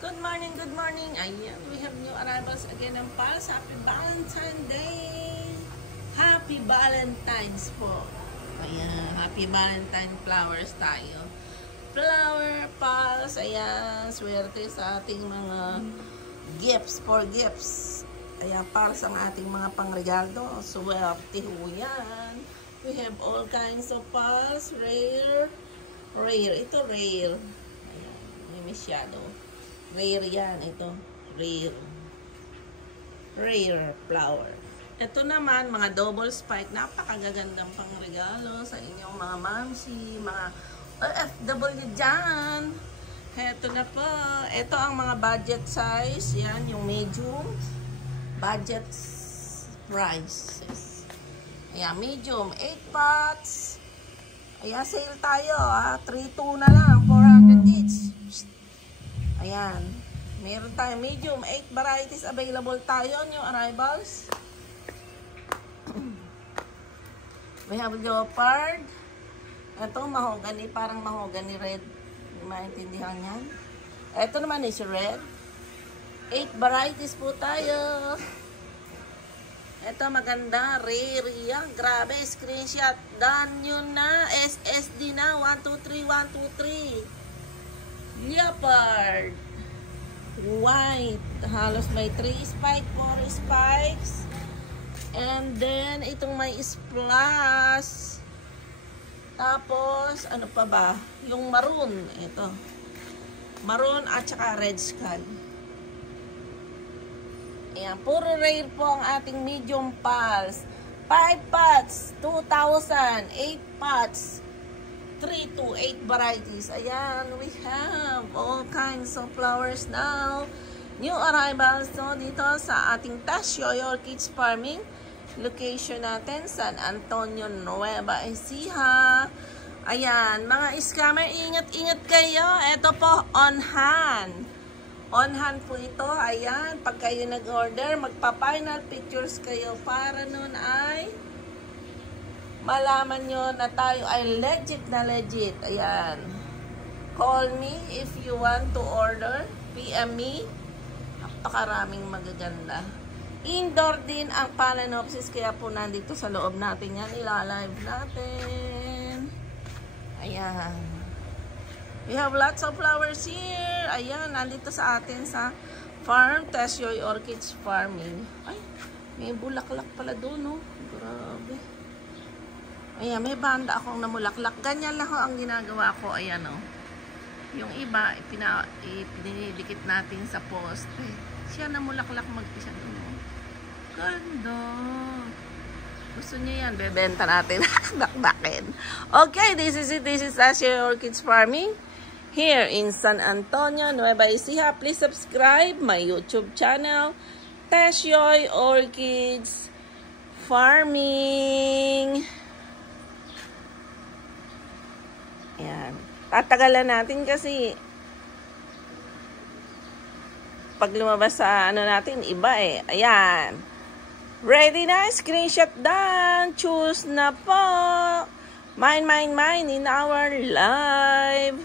Good morning, good morning. Ayan, we have new arrivals again ng Pals. Happy Valentine's Day! Happy Valentine's po. Ayan, Happy Valentine flowers tayo. Flower Pals, ayan, swerte sa ating mga gifts, for gifts. Ayan, Pals ang ating mga pangregalo. Swerte ho yan. We have all kinds of Pals, rare. Ito rare. Ayan, may masyado. Rare yan, ito. Rare flower. Ito naman, mga double spike. Napakagagandang pangregalo sa inyong mga mamsi, mga OFW dyan. Ito na po. Ito ang mga budget size. Yan, yung medium. Budget prices. Ayan, medium. 8 pots. Ayan, sale tayo. 3-2 na lang. 400 each. Ayan. Meron tayong medium. 8 varieties available tayo. New arrivals. We have leopard. Ito, mahogany. Parang mahogany red. Hindi maintindihan yan. Ito naman is red. 8 varieties po tayo. Ito maganda. Rare yan. Grabe. Screenshot. Done yun na. SSD na. 1, 2, 3, 1, 2, 3. Leopard. White. Halos may 3 spike, 4 spikes. And then, itong may splash. Tapos, ano pa ba? Yung maroon. Ito. Maroon at saka red sky. Ayan. Puro rare po ang ating medium Pals. 5 pots. 2,000. 8 pots. 3 to 8 varieties. Ayan, we have all kinds of flowers now. New arrivals no, dito sa ating Tasyoy Orchids Farming. Location natin, San Antonio, Nueva Ecija. Ayan, mga scammer, ingat-ingat kayo. Ito po, on hand. On hand po ito. Ayan, pag kayo nag-order, magpa-final pictures kayo para nun ay malaman nyo na tayo ay legit na legit. Ayan. Call me if you want to order. PM me. Napakaraming magaganda. Indoor din ang Phalaenopsis. Kaya po nandito sa loob natin yan. Ilalive natin. Ayan. We have lots of flowers here. Ayan. Nandito sa atin sa farm. Tasyoy Orchids Farming. Ay. May bulaklak pala doon, no? Grabe. Ayan, may banda akong namulaklak. Ganyan lang ho ang ginagawa ko. Ayan, o. Yung iba, pinidikit natin sa poste. Siya namulaklak mag-isa. Ganda. Gusto niya yan. Bebenta natin. Dakdakin. Okay, this is it. This is Tasyoy Orchids Farming. Here in San Antonio, Nueva Ecija. Please subscribe my YouTube channel. Tasyoy Orchids Farming. Ayan. Tatagalan natin kasi pag lumabas sa ano natin, iba eh. Ayan. Ready na? Screenshot done. Choose na po. Mine in our live.